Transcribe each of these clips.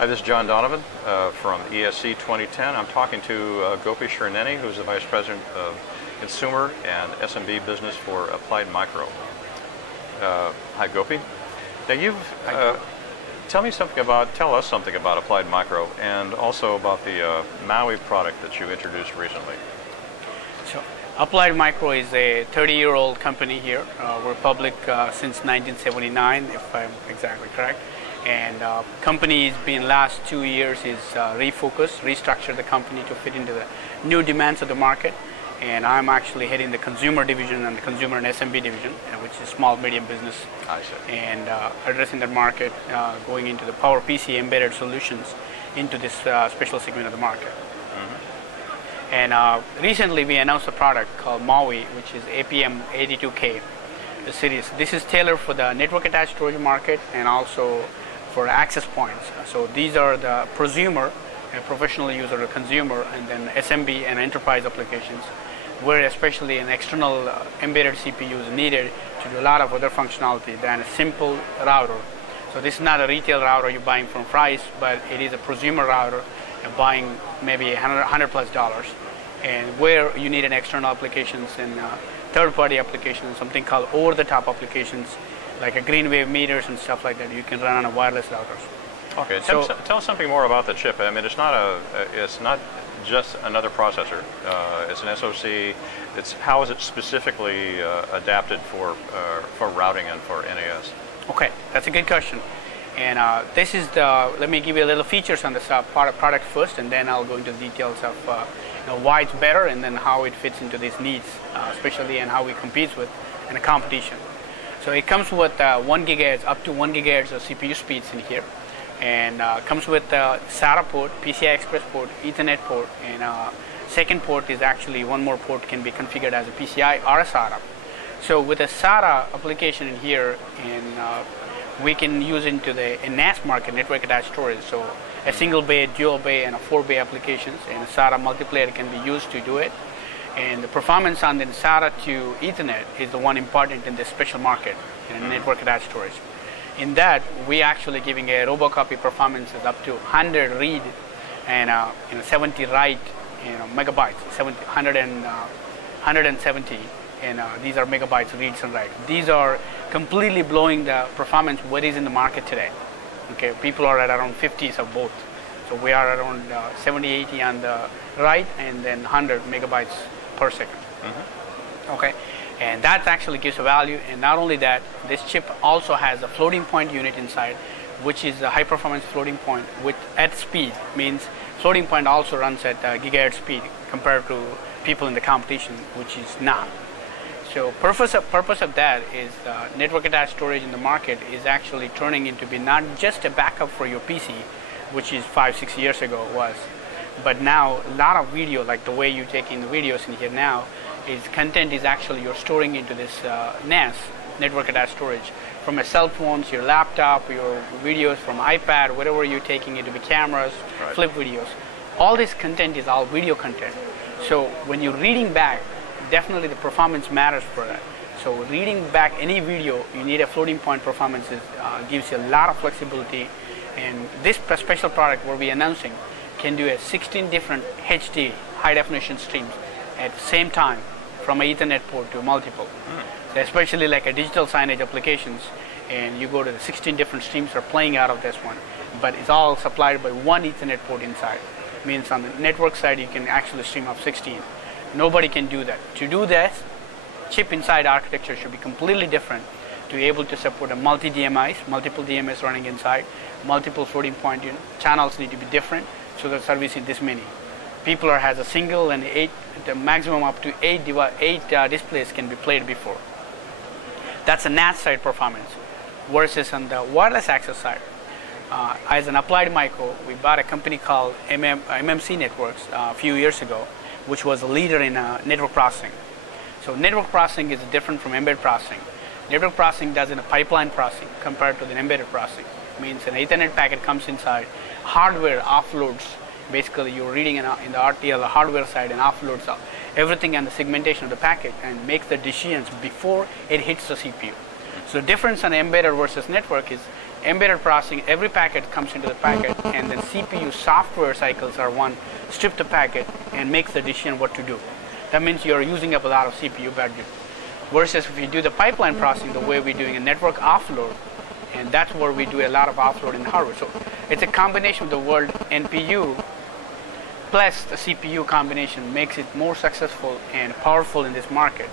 Hi, this is John Donovan from ESC 2010. I'm talking to Gopi Shrineni, who's the Vice President of Consumer and SMB Business for AppliedMicro. Hi, Gopi. Now tell us something about AppliedMicro and also about the Maui product that you introduced recently. Sure. AppliedMicro is a 30-year-old company here. We're public since 1979, if I'm exactly correct. And company's been last 2 years is restructured the company to fit into the new demands of the market. And I'm actually heading the consumer division and the consumer and SMB division, which is small medium business. I see. And addressing that market, going into the Power PC embedded solutions into this special segment of the market. Mm-hmm. And recently we announced a product called Maui, which is APM82K series. This is tailored for the network attached storage market and also for access points. So these are the prosumer, a professional user, a consumer, and then SMB and enterprise applications, where especially an external embedded CPU is needed to do a lot of other functionality than a simple router. So this is not a retail router you're buying from Price, but it is a prosumer router and buying maybe $100+, and where you need an external applications and third-party applications, something called over-the-top applications, like a green wave meters and stuff like that, you can run on a wireless routers. Okay, so tell us something more about the chip. I mean, it's not just another processor. It's an SoC. How is it specifically adapted for routing and for NAS? Okay, that's a good question. And this is let me give you a little features on this product first, and then I'll go into the details of why it's better and then how it fits into these needs, especially and how we compete with in a competition. So it comes with 1 GHz, up to 1 GHz of CPU speeds in here. And comes with SATA port, PCI Express port, Ethernet port, and second port is actually one more port can be configured as a PCI or a SATA. So with a SATA application in here, and we can use into the NAS market, network attached storage. So a single bay, dual bay, and a 4-bay applications, and a SATA multiplayer can be used to do it. And the performance on the SATA to Ethernet is the one important in this special market in network attached storage. In that, we actually giving a robocopy performances up to 100 read and 70 write megabytes, 170, and these are megabytes reads and write. These are completely blowing the performance what is in the market today. Okay, people are at around 50s of both. So we are around 70, 80 on the write, and then 100 megabytes per second. Mm-hmm. Okay. And that actually gives a value. And not only that, this chip also has a floating point unit inside, which is a high performance floating point at speed. Means floating point also runs at gigahertz speed compared to people in the competition, which is not. So purpose of that is network attached storage in the market is actually turning into be not just a backup for your PC, which is 5-6 years ago was, but now a lot of video, like the way you're taking the videos in here now, is content is actually you're storing into this NAS, network attached storage, from your cell phones, your laptop, your videos from iPad, whatever you're taking into the cameras, right. Flip videos. All this content is all video content. So when you're reading back, definitely the performance matters for that. So reading back any video, you need a floating point performance. Gives you a lot of flexibility. And this special product we're announcing can do 16 different HD high definition streams at the same time from an Ethernet port to multiple. So especially like a digital signage applications, and you go to the 16 different streams are playing out of this one, but it's all supplied by one Ethernet port inside. Means on the network side you can actually stream up 16. Nobody can do that. To do this, chip inside architecture should be completely different to be able to support a multiple DMIs running inside, multiple floating point unit. Channels need to be different so that servicing this many. People has a single and 8, the maximum up to 8 displays can be played before. That's a NAS side performance. Versus on the wireless access side, as an AppliedMicro, we bought a company called MMC Networks a few years ago, which was a leader in network processing. So network processing is different from embedded processing. Network processing does in a pipeline processing compared to the embedded processing. It means an Ethernet packet comes inside, hardware offloads. Basically, you're reading in the RTL, the hardware side, and offloads everything on the segmentation of the packet and makes the decisions before it hits the CPU. So the difference on embedded versus network is embedded processing, every packet comes into the packet, and then CPU software cycles are one, strip the packet and makes the decision what to do. That means you're using up a lot of CPU bandwidth. Versus if you do the pipeline processing the way we're doing a network offload, and that's where we do a lot of offload in the hardware. So it's a combination of the word NPU plus the CPU combination makes it more successful and powerful in this market.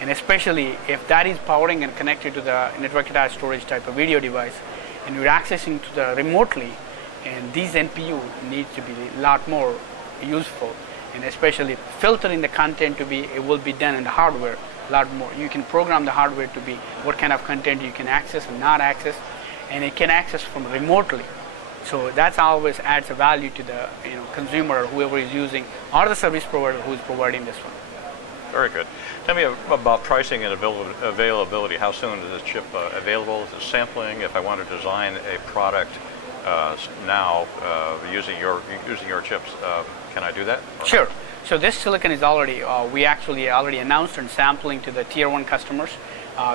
And especially if that is powering and connected to the network attached storage type of video device, and you're accessing to the remotely, and these NPU need to be a lot more useful, and especially filtering the content to be, it will be done in the hardware a lot more. You can program the hardware to be what kind of content you can access and not access, and it can access from remotely. So that's always adds a value to the consumer or whoever is using, or the service provider who is providing this one. Very good. Tell me about pricing and availability. How soon is this chip available? Is it sampling? If I want to design a product now using your chips, can I do that? Sure. So this silicon is already, we actually already announced and sampling to the tier 1 customers.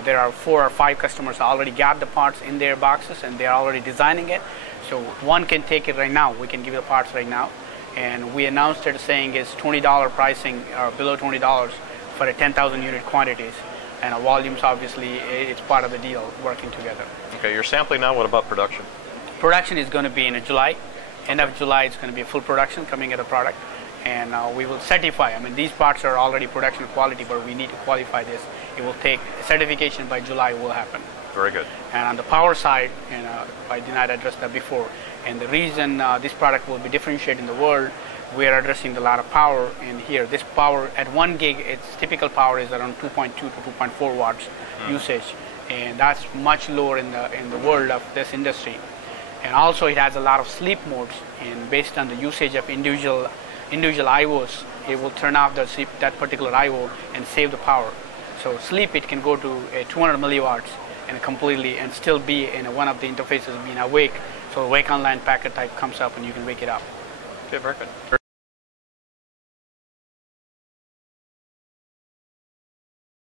There are 4 or 5 customers already got the parts in their boxes and they're already designing it. So one can take it right now. We can give you the parts right now. And we announced it saying it's $20 pricing or below $20 for a 10,000 unit quantities. And volumes, obviously, it's part of the deal working together. Okay, you're sampling now. What about production? Production is going to be in July. End of July, it's going to be a full production coming at a product. And we will certify. I mean, these parts are already production quality, but we need to qualify this. It will take certification by July will happen. Very good. And on the power side, I did not address that before. And the reason this product will be differentiated in the world, we are addressing a lot of power in here. This power at 1 gig, its typical power is around 2.2 to 2.4 watts usage, and that's much lower in the world of this industry. And also, it has a lot of sleep modes, and based on the usage of individual IOs, it will turn off that particular IO and save the power. So sleep, it can go to 200 milliwatts and completely, and still be in one of the interfaces being awake. So wake online packet type comes up and you can wake it up. Okay, very good.